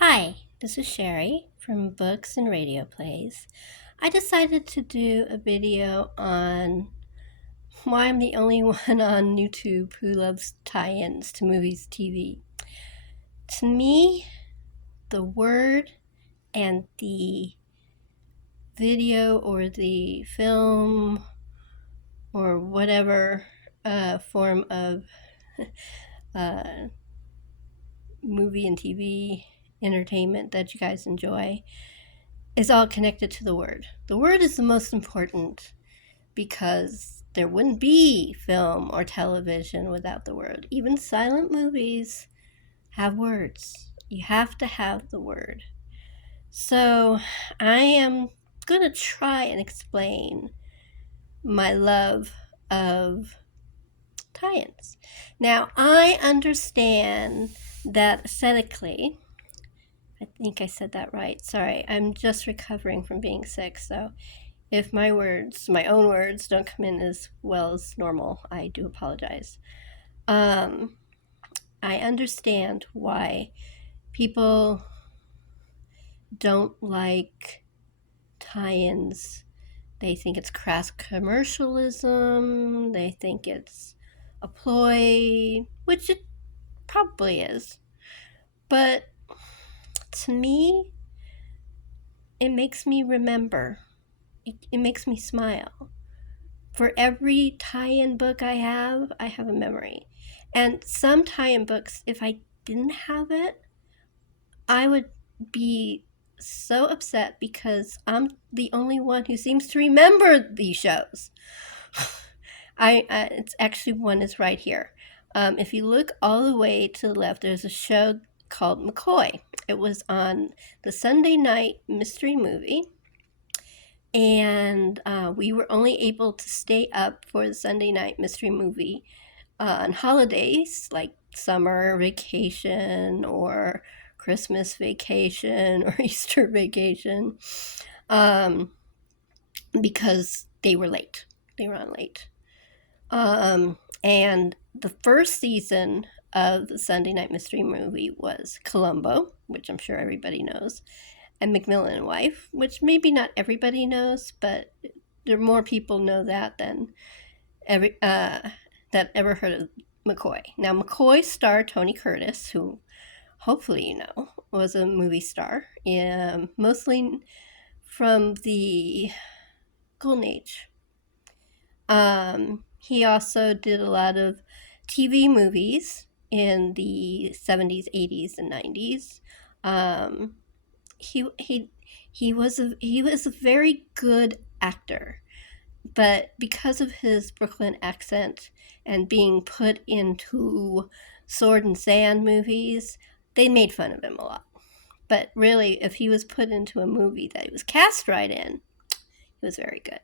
Hi, this is Sherry from Books and Radio Plays. I decided to do a video on why I'm the only one on YouTube who loves tie-ins to movies, TV. To me, the word and the video or the film or whatever form of uh, movie and TV entertainment that you guys enjoy is all connected to the word. The word is the most important because there wouldn't be film or television without the word. Even silent movies have words. You have to have the word. So I am going to try and explain my love of tie-ins. Now, I understand that aesthetically, I think I said that right. Sorry, I'm just recovering from being sick, so if my own words, don't come in as well as normal, I do apologize. I understand why people don't like tie-ins. They think it's crass commercialism. They think it's a ploy, which it probably is. But to me, it makes me remember. It makes me smile. For every tie-in book I have a memory. And some tie-in books, if I didn't have it, I would be so upset because I'm the only one who seems to remember these shows. It's actually one is right here. If you look all the way to the left, there's a show called McCoy. It was on the Sunday night mystery movie. And we were only able to stay up for the Sunday night mystery movie on holidays like summer vacation or Christmas vacation or Easter vacation because they were late. They were on late. And the first season of the Sunday night mystery movie was Columbo, which I'm sure everybody knows, and Macmillan and Wife, which maybe not everybody knows, but there more people know that than that ever heard of McCoy. Now, McCoy star Tony Curtis, who hopefully you know, was a movie star, mostly from the Golden Age. He also did a lot of TV movies in the 70s, 80s, and 90s. He was a very good actor, but because of his Brooklyn accent and being put into Sword and Sand movies, they made fun of him a lot. But really, if he was put into a movie that he was cast right in, he was very good.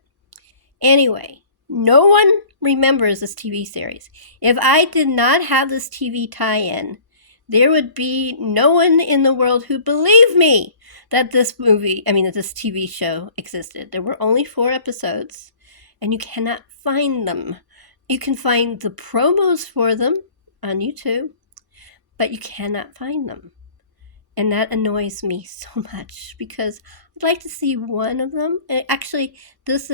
Anyway, no one remembers this TV series. If I did not have this TV tie-in, there would be no one in the world who believed me that this TV show existed. There were only 4 episodes, and you cannot find them. You can find the promos for them on YouTube, but you cannot find them. And that annoys me so much because I'd like to see one of them. Actually, this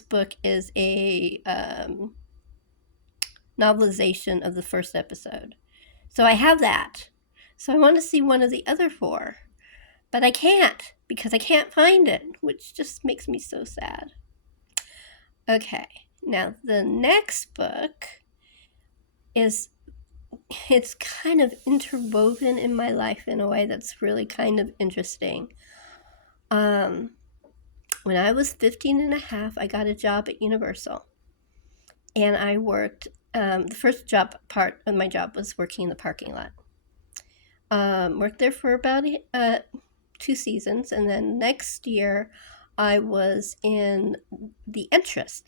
book is a novelization of the first episode. So I have that. So I want to see one of the other 4. But I can't because I can't find it, which just makes me so sad. Okay, now the next book it's kind of interwoven in my life in a way that's really kind of interesting. When I was 15 and a half, I got a job at Universal. And I worked, the first part of my job was working in the parking lot. Worked there for about 2 seasons, and then next year I was in the entrance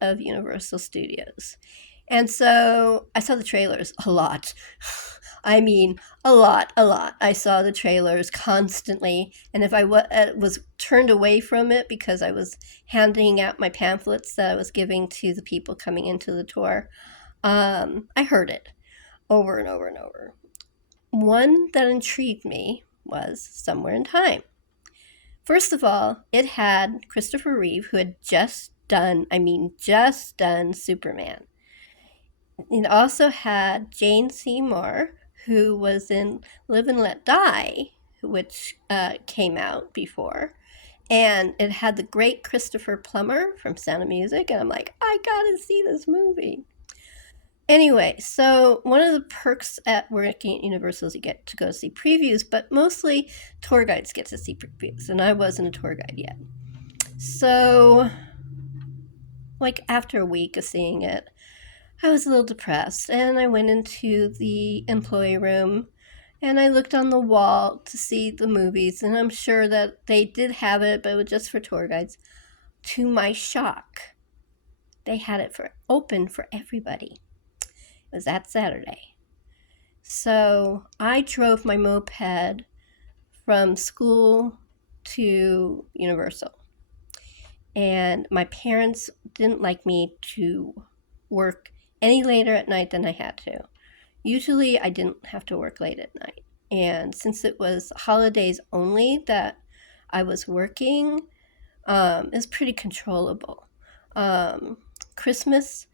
of Universal Studios. And so I saw the trailers a lot. I mean, a lot. I saw the trailers constantly. And if I was turned away from it because I was handing out my pamphlets that I was giving to the people coming into the tour, I heard it over and over and over. One that intrigued me was Somewhere in Time. First of all, it had Christopher Reeve, who had just done Superman. It also had Jane Seymour, who was in Live and Let Die, which came out before. And it had the great Christopher Plummer from Sound of Music. And I'm like, I gotta see this movie. Anyway, so one of the perks at working at Universal is you get to go see previews, but mostly tour guides get to see previews, and I wasn't a tour guide yet. So, like after a week of seeing it, I was a little depressed, and I went into the employee room and I looked on the wall to see the movies, and I'm sure that they did have it, but it was just for tour guides. To my shock, they had it open for everybody. It was that Saturday. So I drove my moped from school to Universal. And my parents didn't like me to work any later at night than I had to. Usually I didn't have to work late at night. And since it was holidays only that I was working, it was pretty controllable. Christmas,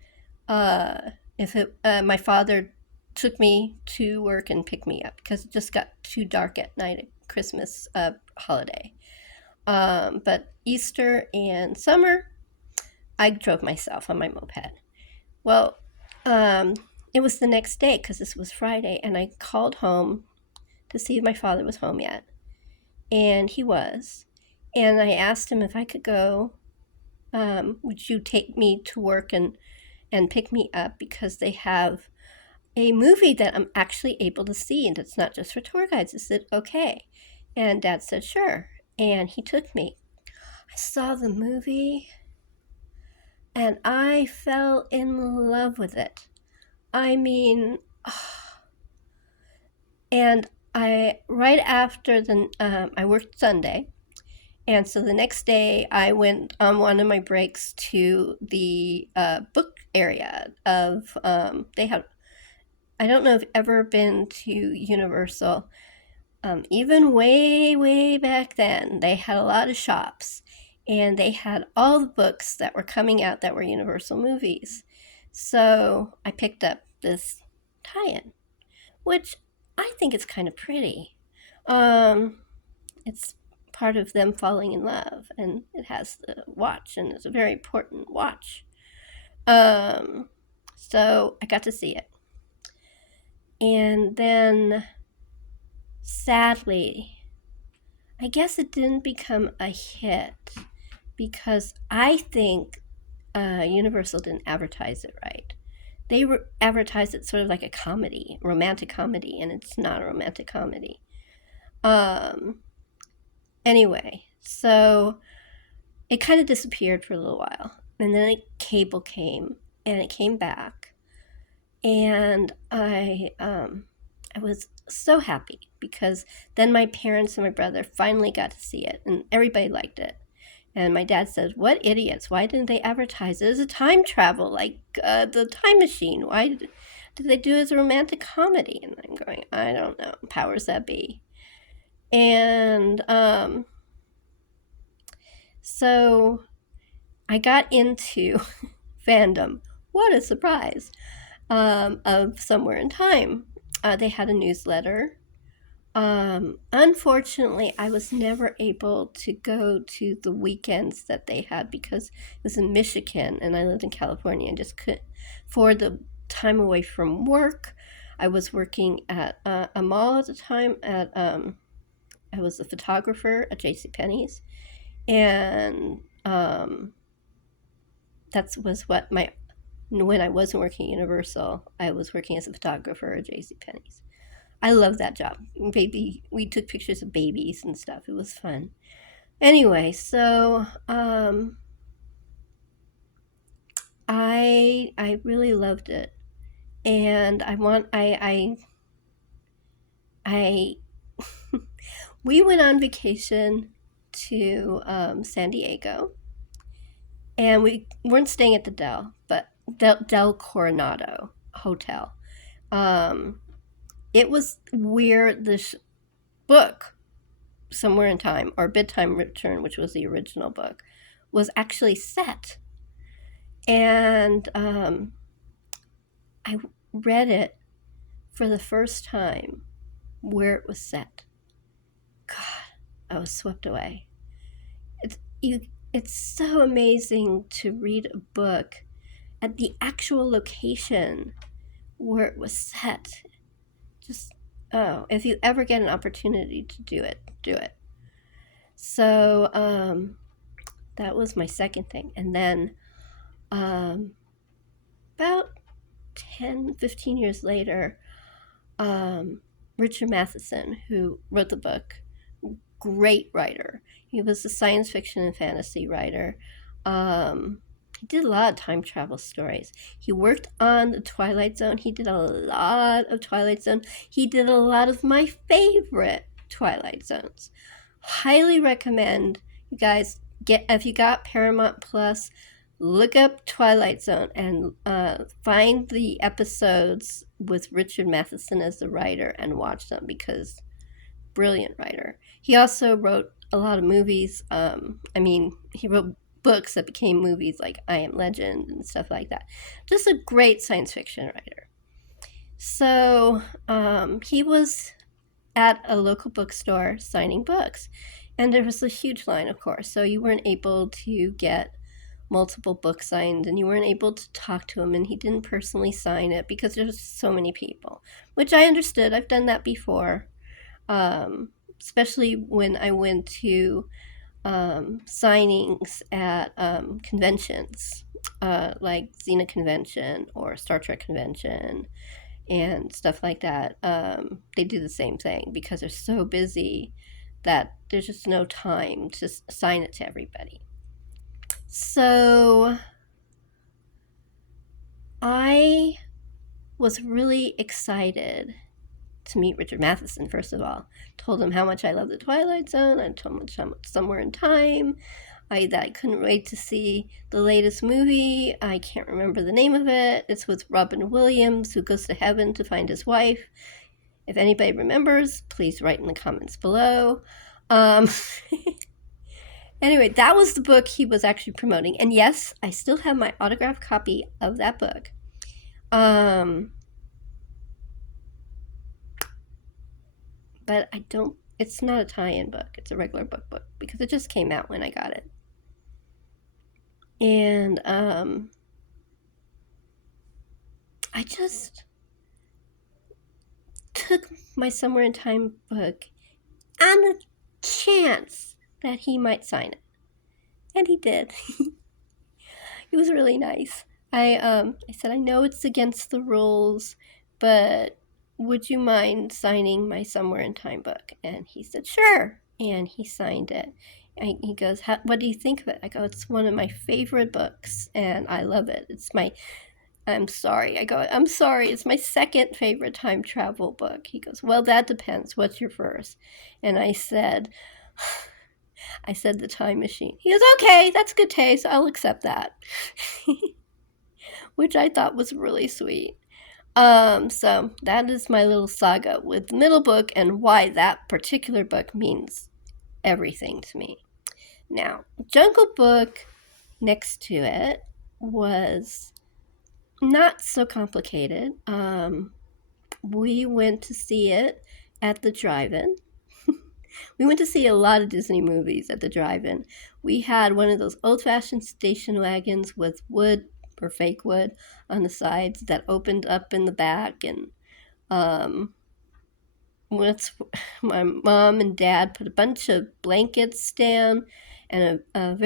my father took me to work and picked me up because it just got too dark at night at Christmas holiday. But Easter and summer, I drove myself on my moped. Well, it was the next day because this was Friday, and I called home to see if my father was home yet. And he was. And I asked him if I could go, would you take me to work and pick me up, because they have a movie that I'm actually able to see, and it's not just for tour guides. Is it okay? And Dad said, sure. And he took me. I saw the movie, and I fell in love with it. I mean, and right after I worked Sunday, and so the next day I went on one of my breaks to the book area of, they have, I don't know if you've ever been to Universal. Even way, way back then, they had a lot of shops, and they had all the books that were coming out that were Universal movies. So I picked up this tie-in, which I think is kind of pretty. It's part of them falling in love, and it has the watch, and it's a very important watch. So I got to see it. And then, sadly, I guess it didn't become a hit because I think Universal didn't advertise it right. They advertised it sort of like a comedy, romantic comedy, and it's not a romantic comedy. Anyway, so it kind of disappeared for a little while, and then cable came, and it came back, and I was so happy because then my parents and my brother finally got to see it, and everybody liked it. And my dad said, what idiots, why didn't they advertise it as a time travel, like the Time Machine? Why did they do it as a romantic comedy? And I'm going, I don't know, powers that be. And so I got into fandom. What a surprise. Of Somewhere in Time. They had a newsletter. Unfortunately, I was never able to go to the weekends that they had because it was in Michigan and I lived in California and just couldn't afford the time away from work. I was working at a mall at the time. I was a photographer at JCPenney's, and that was what when I wasn't working at Universal, I was working as a photographer at JCPenney's. I love that job. We took pictures of babies and stuff. It was fun. Anyway, so I really loved it, and we went on vacation to San Diego, and we weren't staying at the Dell, but Del Coronado Hotel. Um, it was where this book, Somewhere in Time, or Bedtime Return, which was the original book, was actually set. And I read it for the first time where it was set. God, I was swept away. It's so amazing to read a book at the actual location where it was set. Just, oh, if you ever get an opportunity to do it, do it. So that was my second thing. And then about 10, 15 years later, Richard Matheson, who wrote the book, great writer. He was a science fiction and fantasy writer. He did a lot of time travel stories. He worked on the Twilight Zone. He did a lot of Twilight Zone. He did a lot of my favorite Twilight Zones. Highly recommend you guys if you got Paramount Plus, look up Twilight Zone and find the episodes with Richard Matheson as the writer and watch them, because brilliant writer. He also wrote a lot of movies. He wrote books that became movies like I Am Legend and stuff like that. Just a great science fiction writer. So he was at a local bookstore signing books, and there was a huge line, of course, so you weren't able to get multiple books signed, and you weren't able to talk to him, and he didn't personally sign it because there was so many people, which I understood. I've done that before, especially when I went to signings at conventions, like Xena Convention or Star Trek Convention and stuff like that. They do the same thing because they're so busy that there's just no time to sign it to everybody. So I was really excited to meet Richard Matheson, first of all. Told him how much I love the Twilight Zone. I told him how much Somewhere in Time. That I couldn't wait to see the latest movie. I can't remember the name of it. It's with Robin Williams, who goes to heaven to find his wife. If anybody remembers, please write in the comments below. Anyway, that was the book he was actually promoting. And yes, I still have my autographed copy of that book. But it's not a tie-in book. It's a regular book because it just came out when I got it. And I just took my Somewhere in Time book on the chance that he might sign it. And he did. It was really nice. I said, I know it's against the rules, but would you mind signing my Somewhere in Time book? And he said, sure. And he signed it. And he goes, what do you think of it? I go, it's one of my favorite books, and I love it. I'm sorry. I go, I'm sorry. It's my second favorite time travel book. He goes, well, that depends. What's your first? And I said, The Time Machine. He goes, okay, that's good taste. I'll accept that. Which I thought was really sweet. So that is my little saga with the middle book and why that particular book means everything to me. Now, Jungle Book next to it was not so complicated. We went to see it at the drive-in. We went to see a lot of Disney movies at the drive-in. We had one of those old-fashioned station wagons with wood or fake wood on the sides that opened up in the back, and my mom and dad put a bunch of blankets down and a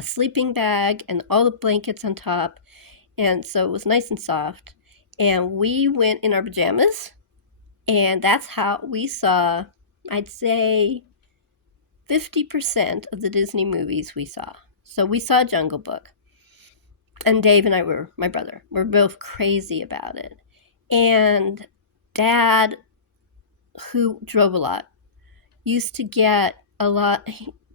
sleeping bag and all the blankets on top, and so it was nice and soft. And we went in our pajamas, and that's how we saw, I'd say, 50% of the Disney movies we saw. So we saw Jungle Book. And Dave and I my brother, we're both crazy about it. And Dad, who drove a lot, used to get a lot.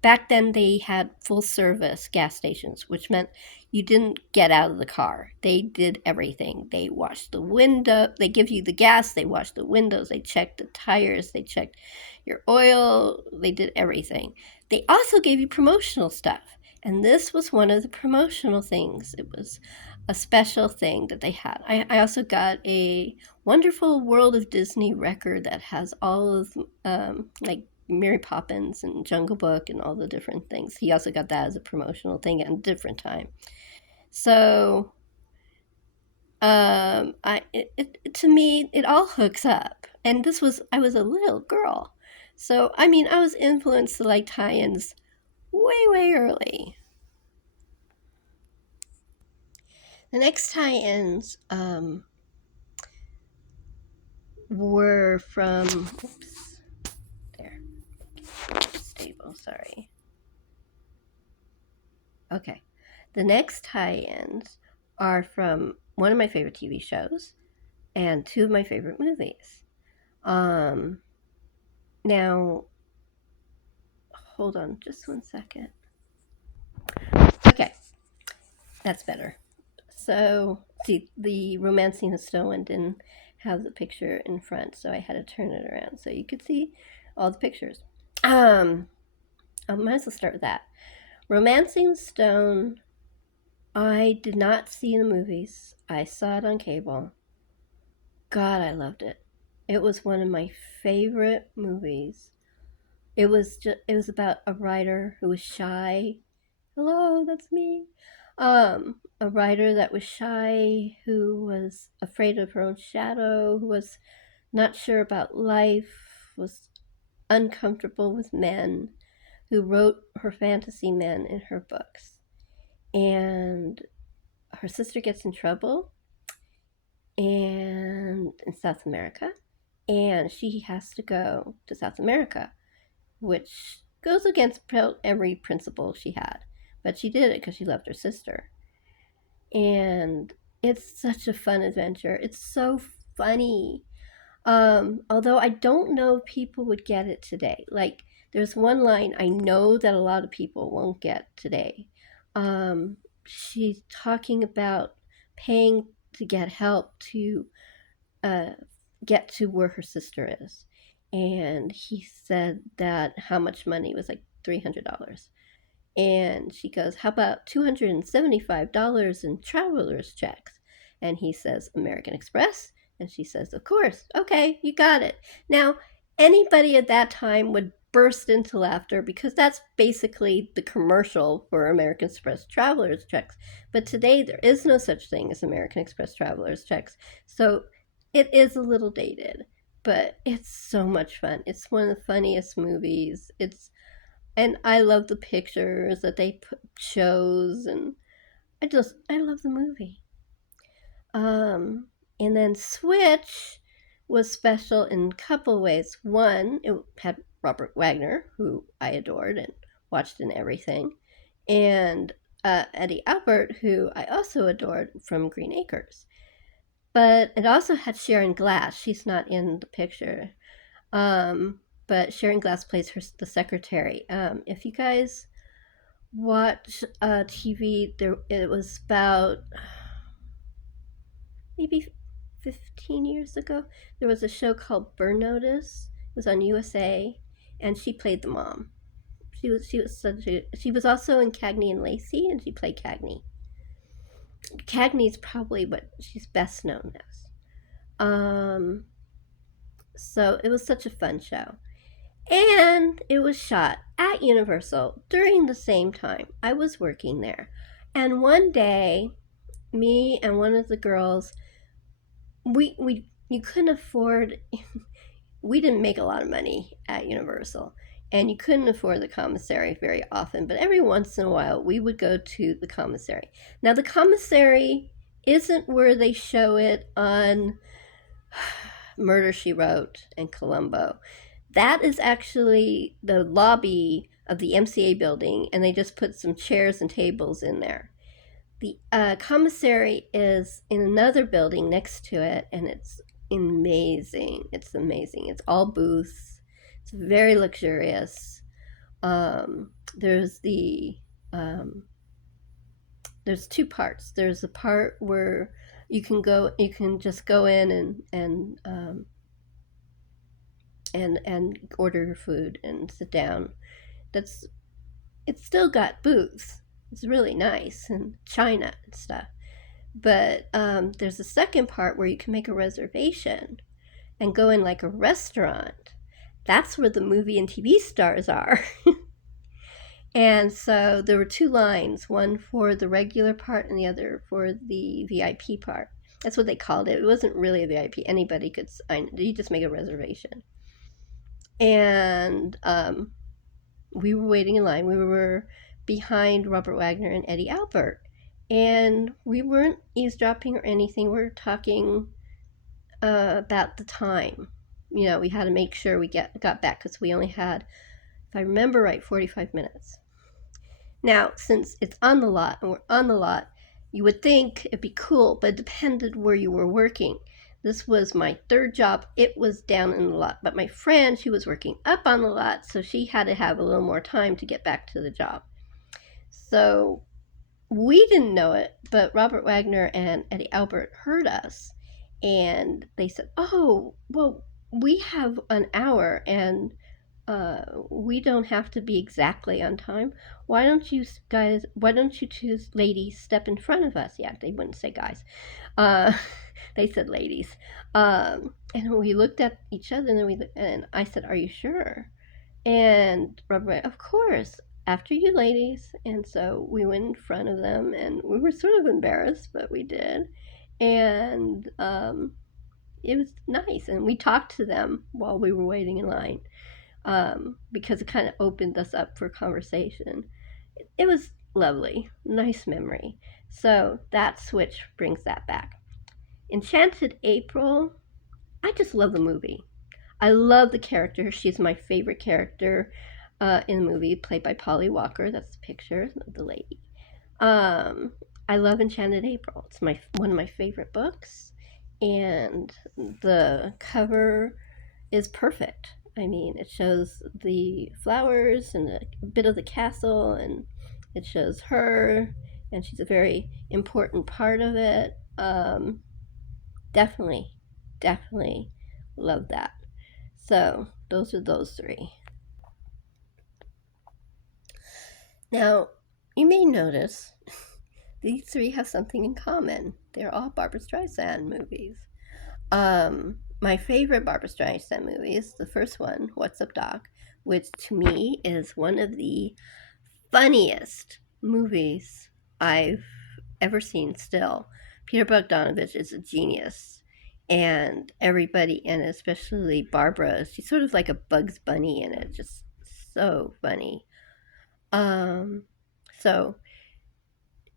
back then they had full service gas stations, which meant you didn't get out of the car. They did everything. They washed the window, they give you the gas, they washed the windows, they checked the tires, they checked your oil, they did everything. They also gave you promotional stuff. And this was one of the promotional things. It was a special thing that they had. I also got a wonderful World of Disney record that has all of like Mary Poppins and Jungle Book and all the different things. He also got that as a promotional thing at a different time. So, to me, it all hooks up. And I was a little girl. So, I mean, I was influenced to like tie-ins way early. The next tie-ins were from, oops, there, stable, sorry. Okay, the next tie-ins are from one of my favorite TV shows and two of my favorite movies. Now, hold on just 1 second. Okay, that's better. So, see, the Romancing the Stone one didn't have the picture in front, so I had to turn it around so you could see all the pictures. I might as well start with that. Romancing the Stone, I did not see the movies. I saw it on cable. God, I loved it. It was one of my favorite movies. It was about a writer who was shy. Hello, that's me. A writer that was shy, who was afraid of her own shadow, who was not sure about life, was uncomfortable with men, who wrote her fantasy men in her books. And her sister gets in trouble and in South America, and she has to go to South America, which goes against every principle she had. But she did it because she loved her sister. And it's such a fun adventure. It's so funny. Although I don't know if people would get it today. Like, there's one line I know that a lot of people won't get today. She's talking about paying to get help to get to where her sister is. And he said that how much money was like $300. And she goes, how about $275 in traveler's checks? And he says, American Express? And she says, of course. Okay, you got it. Now, anybody at that time would burst into laughter because that's basically the commercial for American Express traveler's checks. But today, there is no such thing as American Express traveler's checks. So it is a little dated, but it's so much fun. It's one of the funniest movies. And I love the pictures that they shows, and I love the movie. And then Switch was special in a couple ways. One, it had Robert Wagner, who I adored and watched in everything, and Eddie Albert, who I also adored from Green Acres. But it also had Sharon Glass. She's not in the picture. But Sharon Glass plays the secretary. If you guys watch TV, it was about maybe 15 years ago. There was a show called Burn Notice. It was on USA, and she played the mom. She was also in Cagney and Lacey, and she played Cagney. Cagney's probably what she's best known as. So it was such a fun show. And it was shot at Universal during the same time I was working there. And one day, me and one of the girls, you couldn't afford, we didn't make a lot of money at Universal. And you couldn't afford the commissary very often, but every once in a while we would go to the commissary. Now, the commissary isn't where they show it on Murder, She Wrote and Columbo. That is actually the lobby of the MCA building, and they just put some chairs and tables in there. The commissary is in another building next to it, and it's amazing. It's amazing. It's all booths. It's very luxurious. There's there's two parts. There's a part where you can just go in and order your food and sit down. That's It's still got booths. It's really nice and china and stuff. But there's a second part where you can make a reservation and go in like a restaurant. That's where the movie and TV stars are. And so there were two lines, one for the regular part and the other for the VIP part. That's what they called it. It wasn't really a VIP. Anybody could sign. You just make a reservation. And we were waiting in line. We were behind Robert Wagner and Eddie Albert. And we weren't eavesdropping or anything. We were talking about the time. You know, we had to make sure we got back because we only had, if I remember right, 45 minutes. Now, since it's on the lot and we're on the lot, you would think it'd be cool, but it depended where you were working. This was my third job. It was down in the lot. But my friend, she was working up on the lot, so she had to have a little more time to get back to the job. So we didn't know it, but Robert Wagner and Eddie Albert heard us. And they said, oh, well, we have an hour and we don't have to be exactly on time. Why don't you two ladies step in front of us? Yeah, they wouldn't say guys. They said ladies. And we looked at each other and I said, are you sure? And Robert went, of course, after you ladies. And so we went in front of them and we were sort of embarrassed, but we did. And it was nice. And we talked to them while we were waiting in line. Because it kind of opened us up for conversation. It was lovely, nice memory. So that switch brings that back. Enchanted April, I just love the movie. I love the character. She's my favorite character in the movie, played by Polly Walker. That's the picture of the lady. I love Enchanted April. It's one of my favorite books, and the cover is perfect. I mean, it shows the flowers and a bit of the castle, and it shows her, and she's a very important part of it. Definitely, definitely love that. So, those are those three. Now, you may notice these three have something in common. They're all Barbra Streisand movies. My favorite Barbra Streisand movie is the first one, What's Up Doc, which to me is one of the funniest movies I've ever seen still. Peter Bogdanovich is a genius, and everybody in it, especially Barbara, she's sort of like a Bugs Bunny in it, just so funny. So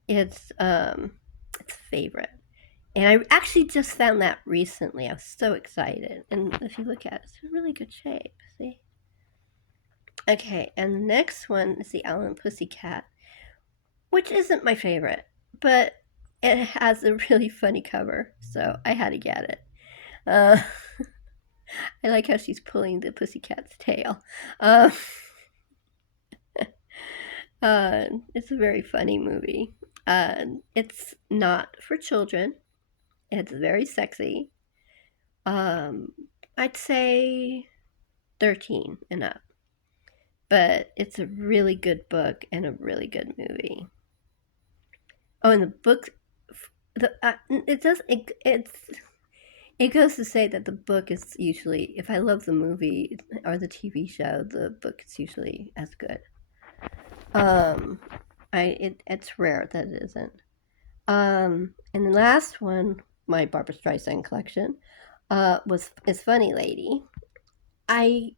it's a favorite. And I actually just found that recently. I was so excited. And if you look at it, it's in really good shape. See? Okay, and the next one is the Owl and Pussycat, which isn't my favorite, but it has a really funny cover, so I had to get it. I like how she's pulling the pussycat's tail. It's a very funny movie. It's not for children. It's very sexy. I'd say 13 and up. But it's a really good book and a really good movie. Oh, and the book, it goes to say that the book is usually, if I love the movie or the TV show, the book is usually as good. It's rare that it isn't. And the last one, my Barbra Streisand collection, is Funny Lady. I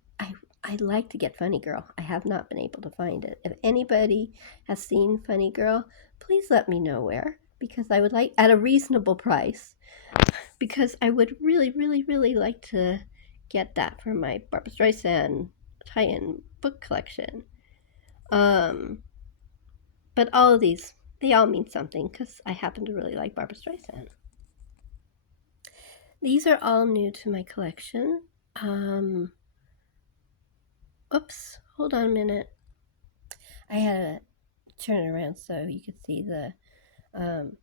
like to get Funny Girl. I have not been able to find it. If anybody has seen Funny Girl, please let me know where, because I would like, at a reasonable price, because I would really, really, really like to get that for my Barbra Streisand tie-in book collection. But all of these, they all mean something, because I happen to really like Barbra Streisand. These are all new to my collection. Oops, hold on a minute. I had to turn it around so you could see um,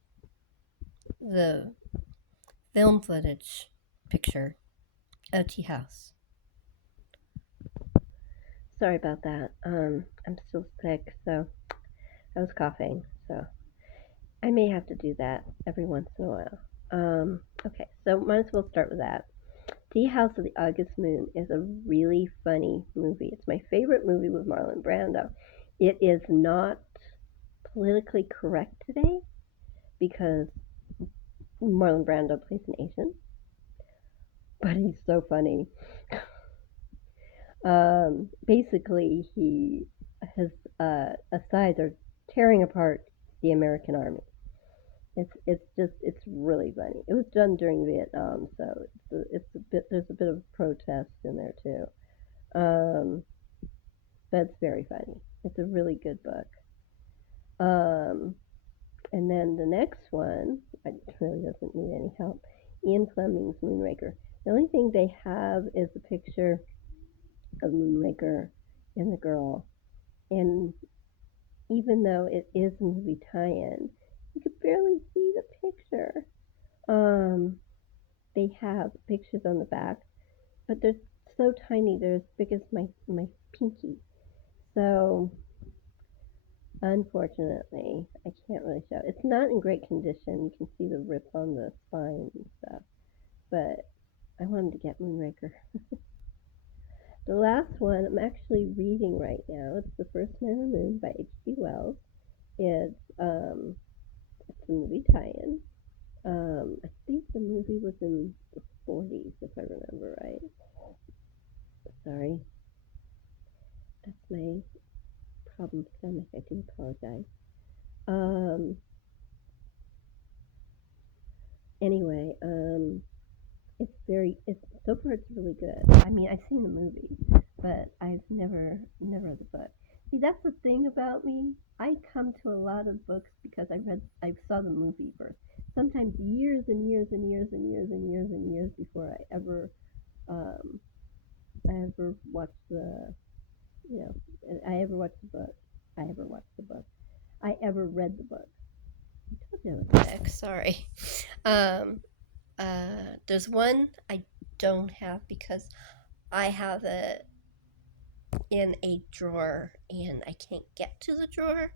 the film footage picture of Tea House. Sorry about that. I'm still sick, so I was coughing, so I may have to do that every once in a while. Okay, so might as well start with that. Tea House of the August Moon is a really funny movie. It's my favorite movie with Marlon Brando. It is not politically correct today because Marlon Brando plays an Asian, but he's so funny. Basically, his asides are tearing apart the American army. It's really funny. It was done during Vietnam, so it's a bit there's a bit of protest in there too. Um, but it's very funny. It's a really good book. Um, and then the next one, it really doesn't need any help. Ian Fleming's Moonraker. The only thing they have is a picture of Moonraker and the girl, and even though it is a movie tie-in, you could barely see the picture. Um, they have pictures on the back, but they're so tiny. They're as big as my pinky. So unfortunately, I can't really show. It's not in great condition. You can see the rip on the spine and stuff. But I wanted to get Moonraker. The last one I'm actually reading right now. It's The First Man on the Moon by H.G. Wells. It's a movie tie-in. I think the movie was in the 40s, if I remember right. Sorry, that's my problem stomach. I do apologize. Um, anyway, it's so far it's really good. I mean, I've seen the movie, but I've never read the book. See, that's the thing about me. I come to a lot of books because I saw the movie first. Sometimes years and years and years and years and years and years before um, I ever watched you know, I ever watched the book. I ever watched the book. I ever read the book. I told you I was sick. Sorry. Um, there's one I don't have because I have it in a drawer and I can't get to the drawer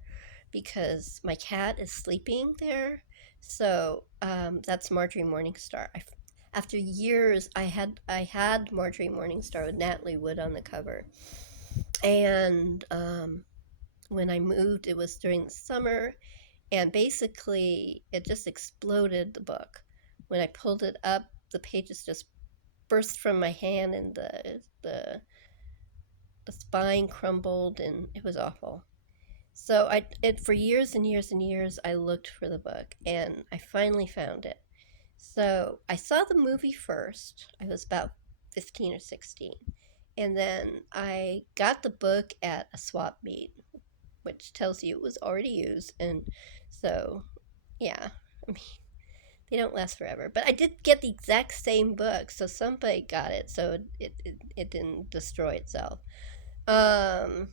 because my cat is sleeping there. So that's Marjorie Morningstar. After years, I had Marjorie Morningstar with Natalie Wood on the cover, and when I moved, it was during the summer, and basically it just exploded the book. When I pulled it up, the pages just burst from my hand, and the spine crumbled, and it was awful. So for years and years and years I looked for the book, and I finally found it. So I saw the movie first. I was about 15 or 16. And then I got the book at a swap meet, which tells you it was already used. And so, yeah, I mean, they don't last forever. But I did get the exact same book, so somebody got it, so it didn't destroy itself. Um,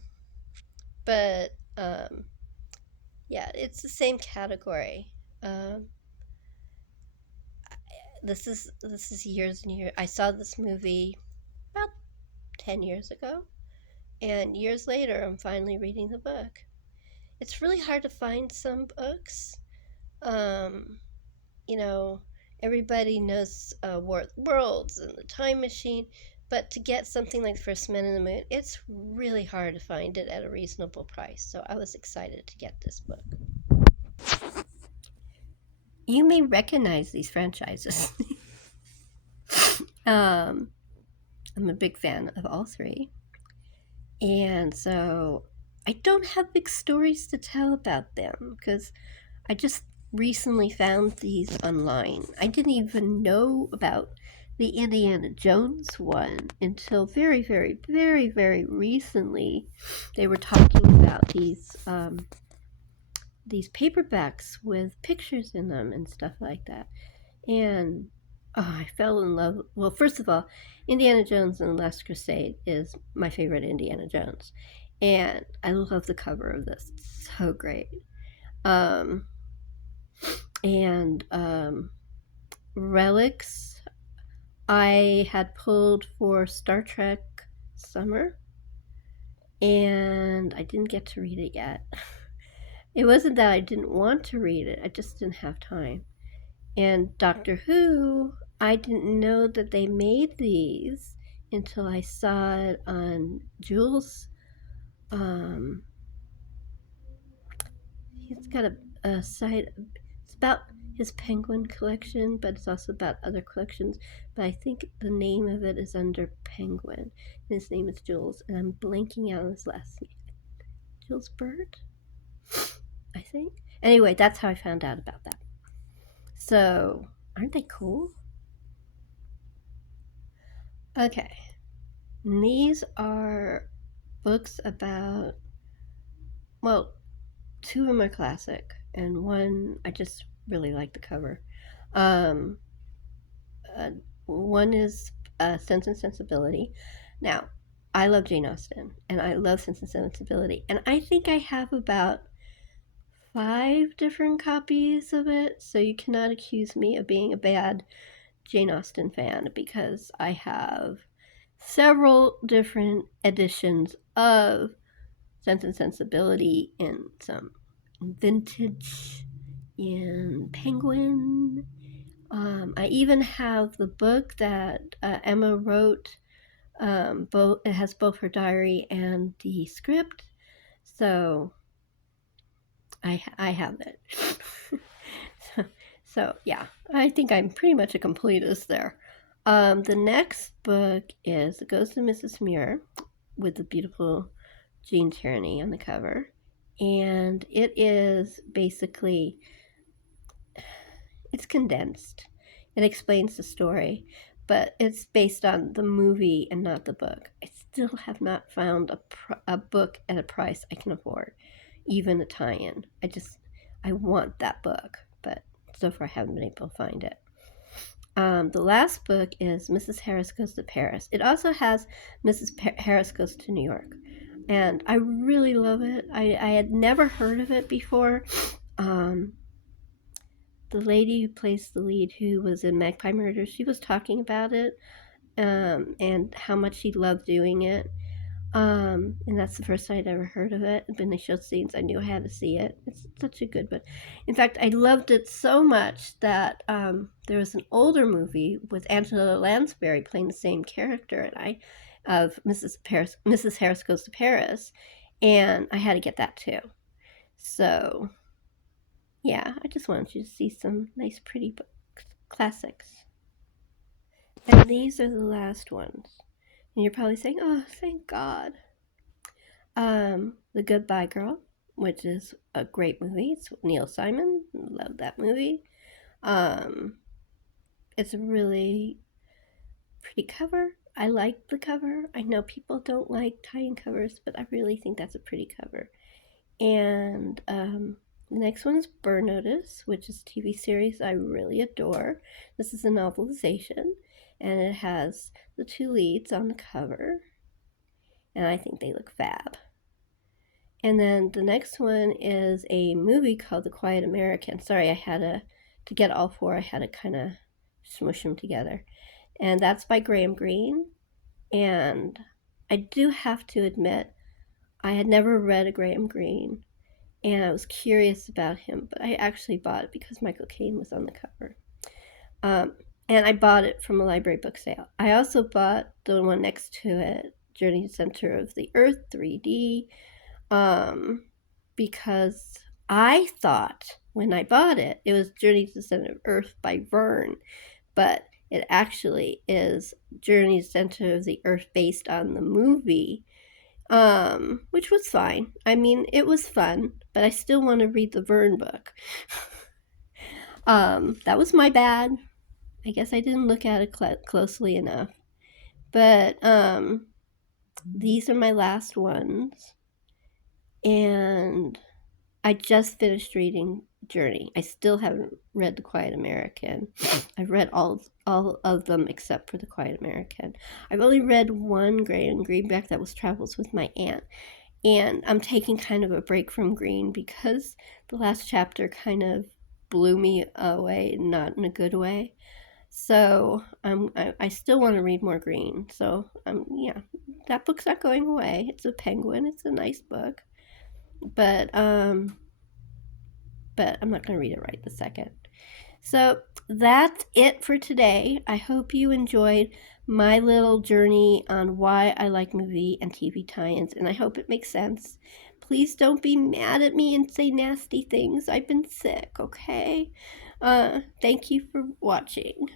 but yeah, it's the same category. Um, this is years and years. I saw this movie about 10 years ago, and years later, I'm finally reading the book. It's really hard to find some books. Um, you know, everybody knows War of the Worlds and the Time Machine, but to get something like First Men in the Moon, it's really hard to find it at a reasonable price. So I was excited to get this book. You may recognize these franchises. I'm a big fan of all three. And so I don't have big stories to tell about them because I just recently found these online. I didn't even know about the Indiana Jones one until very, very, very, very recently. They were talking about these paperbacks with pictures in them and stuff like that. And I fell in love. Well, first of all, Indiana Jones and the Last Crusade is my favorite Indiana Jones. And I love the cover of this. It's so great. Um, and Relics, I had pulled for Star Trek Summer, and I didn't get to read it yet. It wasn't that I didn't want to read it, I just didn't have time. And Doctor Who, I didn't know that they made these until I saw it on Jules. He's got a site. It's about his penguin collection, but it's also about other collections. But I think the name of it is under Penguin. And his name is Jules, and I'm blanking out on his last name. Jules Bird, I think. Anyway, that's how I found out about that. So, aren't they cool? Okay. And these are books about, well, two of them are classic, and one I just really like the cover. Um, uh, One is Sense and Sensibility. Now, I love Jane Austen, and I love Sense and Sensibility, and I think I have about 5 different copies of it, so you cannot accuse me of being a bad Jane Austen fan because I have several different editions of Sense and Sensibility in some vintage, in Penguin. I even have the book that Emma wrote. Both it has both her diary and the script, so I have it. so yeah, I think I'm pretty much a completist there. The next book is The Ghost of Mrs. Muir with the beautiful Jean Tierney on the cover, and it is basically, it's condensed. It explains the story, but it's based on the movie and not the book. I still have not found a book at a price I can afford, even a tie-in. I want that book, but so far I haven't been able to find it. The last book is Mrs. Harris Goes to Paris. It also has Mrs. Harris Goes to New York, and I really love it. I had never heard of it before. The lady who plays the lead, who was in Magpie Murders, she was talking about it, and how much she loved doing it. And that's the first I'd ever heard of it. When they showed scenes, I knew I had to see it. It's such a good book. In fact, I loved it so much that there was an older movie with Angela Lansbury playing the same character, of Mrs. Harris Goes to Paris, and I had to get that too. So yeah, I just wanted you to see some nice, pretty books, classics. And these are the last ones. And you're probably saying, oh, thank God. The Goodbye Girl, which is a great movie. It's Neil Simon. Love that movie. It's a really pretty cover. I like the cover. I know people don't like tie-in covers, but I really think that's a pretty cover. And the next one is Burn Notice, which is a TV series I really adore. This is a novelization, and it has the two leads on the cover, and I think they look fab. And then the next one is a movie called The Quiet American. Sorry, to get all 4, I had to kind of smush them together. And that's by Graham Greene. And I do have to admit, I had never read a Graham Greene, and I was curious about him, but I actually bought it because Michael Caine was on the cover. And I bought it from a library book sale. I also bought the one next to it, Journey to the Center of the Earth 3D, because I thought when I bought it, it was Journey to the Center of Earth by Verne, but it actually is Journey to the Center of the Earth based on the movie, which was fine. I mean, it was fun, but I still want to read the Verne book. That was my bad. I guess I didn't look at it closely enough. But these are my last ones. And I just finished reading Journey. I still haven't read The Quiet American. I've read all of them except for The Quiet American. I've only read one Graham Greenback that was Travels with My Aunt. And I'm taking kind of a break from Green because the last chapter kind of blew me away, not in a good way. So I still want to read more Green. So yeah, that book's not going away. It's a Penguin. It's a nice book, but I'm not going to read it right this second. So that's it for today. I hope you enjoyed my little journey on why I like movie and TV tie-ins, and I hope it makes sense. Please don't be mad at me and say nasty things. I've been sick, okay? Thank you for watching.